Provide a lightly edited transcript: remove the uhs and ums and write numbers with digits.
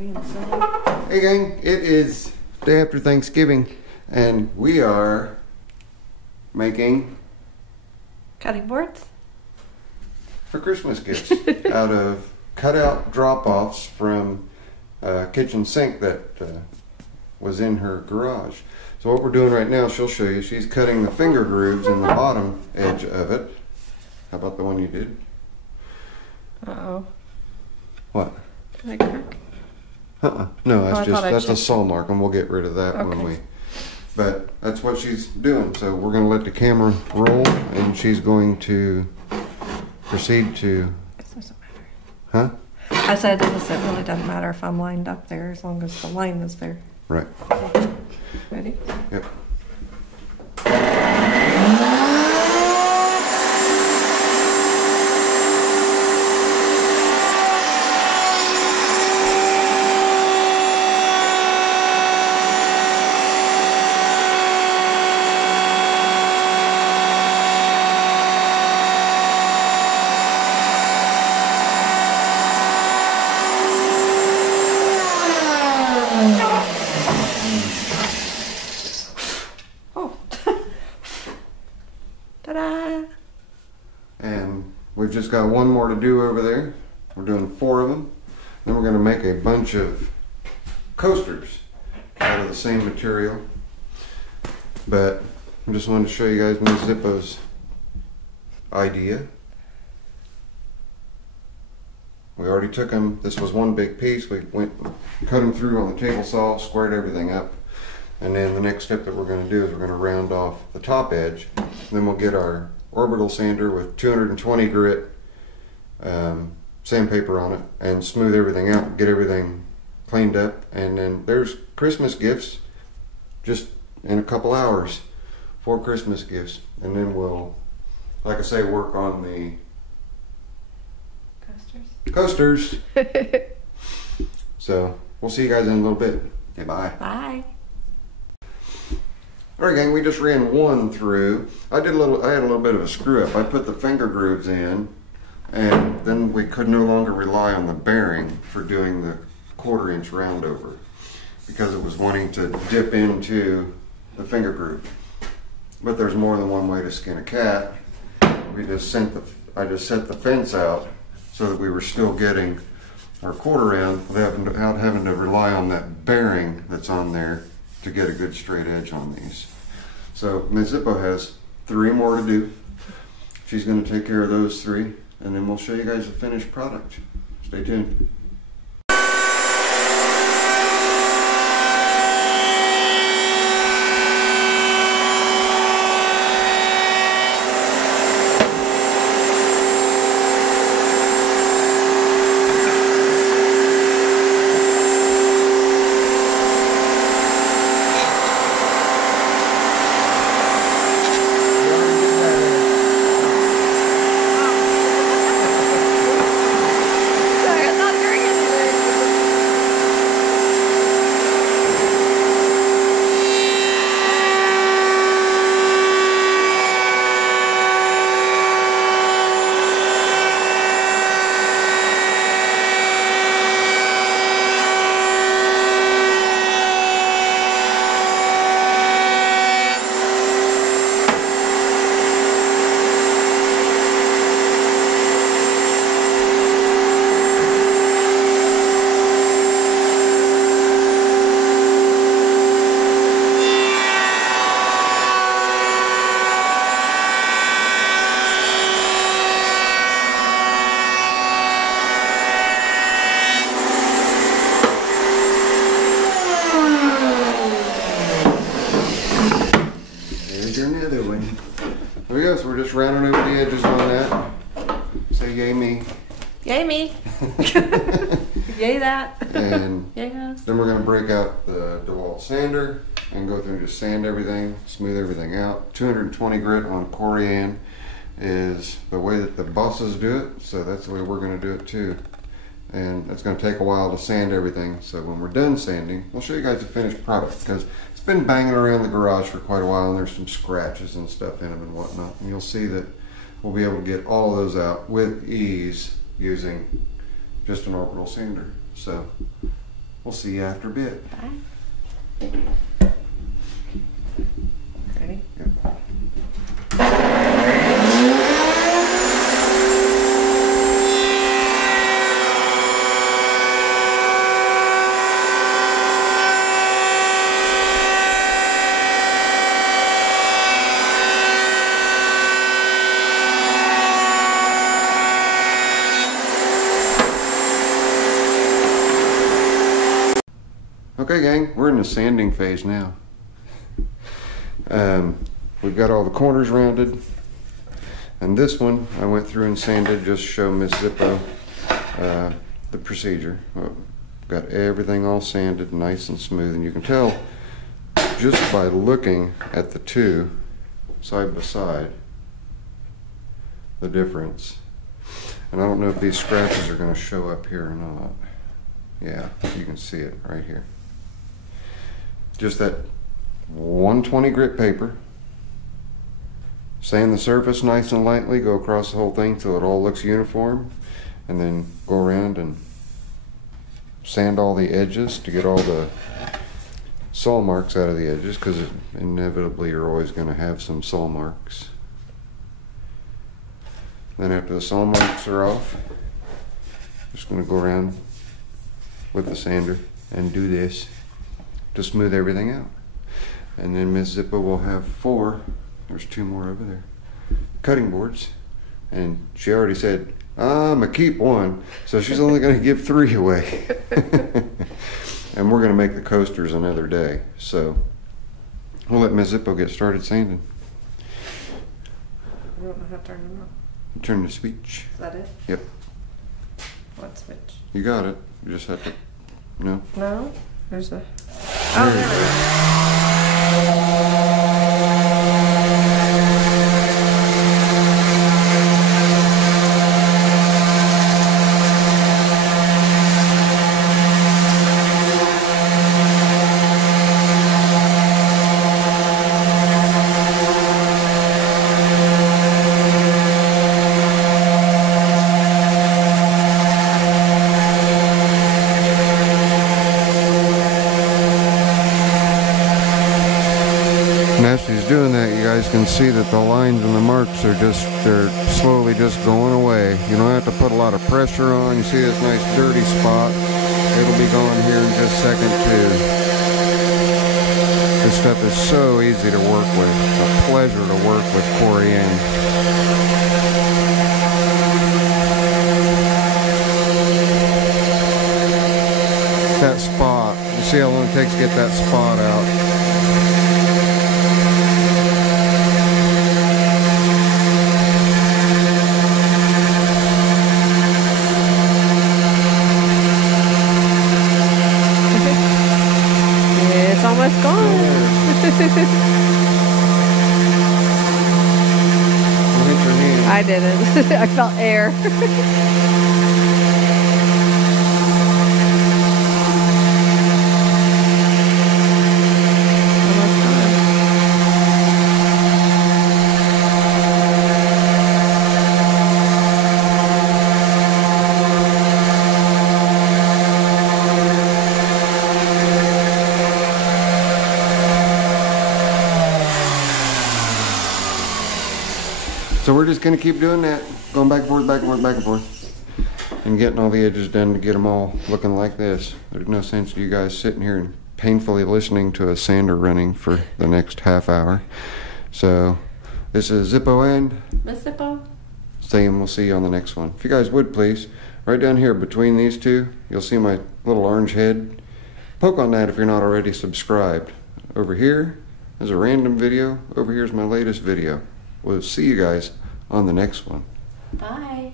being silly. Hey gang, it is day after Thanksgiving and we are making Cutting boards? for Christmas gifts out of cutout drop-offs from a kitchen sink that was in her garage. So what we're doing right now, she'll show you, she's cutting the finger grooves in the bottom edge of it. How about the one you did? Uh-oh. What? Did I crack? No, that's a checked. saw mark, and we'll get rid of that when we. But that's what she's doing. So we're going to let the camera roll, and she's going to proceed to. It doesn't matter. Huh? I said it really doesn't matter if I'm lined up there as long as the line is there. Right. Ready? Yep. Ta-da! And we've just got one more to do over there. We're doing 4 of them. Then we're going to make a bunch of coasters out of the same material. But I just wanted to show you guys Ms. Zippo's idea. We already took them. This was one big piece. We cut them through on the table saw, squared everything up. And then the next step that we're going to do is we're going to round off the top edge. Then we'll get our orbital sander with 220 grit sandpaper on it and smooth everything out, get everything cleaned up. And then there's Christmas gifts just in a couple hours. 4 Christmas gifts. And then we'll, like I say, work on the coasters. So we'll see you guys in a little bit. Okay, bye. Bye. Alright gang, we just ran one through. I had a little bit of a screw up. I put the finger grooves in and then we could no longer rely on the bearing for doing the 1/4 inch round over because it was wanting to dip into the finger groove. But there's more than one way to skin a cat. I just set the fence out so that we were still getting our 1/4 round without having to rely on that bearing that's on there to get a good straight edge on these. So Ms. Zippo has 3 more to do. She's going to take care of those 3 and then we'll show you guys the finished product. Stay tuned. There we go, so we're just rounding over the edges on that. Say yay me. Yay me. Yay that. And yay us. Then we're going to break out the DeWalt sander and go through and just sand everything, smooth everything out. 220 grit on corian is the way that the bosses do it, so that's the way we're going to do it too. And it's going to take a while to sand everything, so when we're done sanding, we'll show you guys the finished product because it's been banging around the garage for quite a while and there's some scratches and stuff in them and whatnot. And you'll see that we'll be able to get all of those out with ease using just an orbital sander. So we'll see you after a bit. Bye. Ready? Yep. Okay, gang, we're in the sanding phase now. We've got all the corners rounded, and this one I went through and sanded just to show Miss Zippo the procedure. Got everything all sanded nice and smooth, and you can tell just by looking at the two side by side the difference. And I don't know if these scratches are going to show up here or not. Yeah, you can see it right here. Just that 120 grit paper. Sand the surface nice and lightly, go across the whole thing till it all looks uniform, and then go around and sand all the edges to get all the saw marks out of the edges, because inevitably you're always going to have some saw marks. Then after the saw marks are off, just going to go around with the sander and do this to smooth everything out. And then Miss Zippo will have 4, there's 2 more over there, cutting boards. And she already said, I'm gonna keep 1, so she's only gonna give 3 away. And we're gonna make the coasters another day. So we'll let Miss Zippo get started sanding. I don't know how to turn them on. Turn the switch. Is that it? Yep. What switch? You got it. You just have to, no? No? There's a... Oh, there we go. And as she's doing that, you guys can see that the lines and the marks are they're slowly just going away. You don't have to put a lot of pressure on. You see this nice dirty spot? It'll be gone here in just a second too. This stuff is so easy to work with. It's a pleasure to work with Corian. That spot, you see how long it takes to get that spot out. It's almost gone. Hit your hand. I didn't. I felt air. So we're just going to keep doing that, going back and forth, back and forth, back and forth, and getting all the edges done to get them all looking like this. There's no sense of you guys sitting here and painfully listening to a sander running for the next half hour. So this is Zippo and Miss Zippo. saying we'll see you on the next one. If you guys would please, right down here between these two, you'll see my little orange head. Poke on that if you're not already subscribed. Over here is a random video. Over here is my latest video. We'll see you guys on the next one. Bye.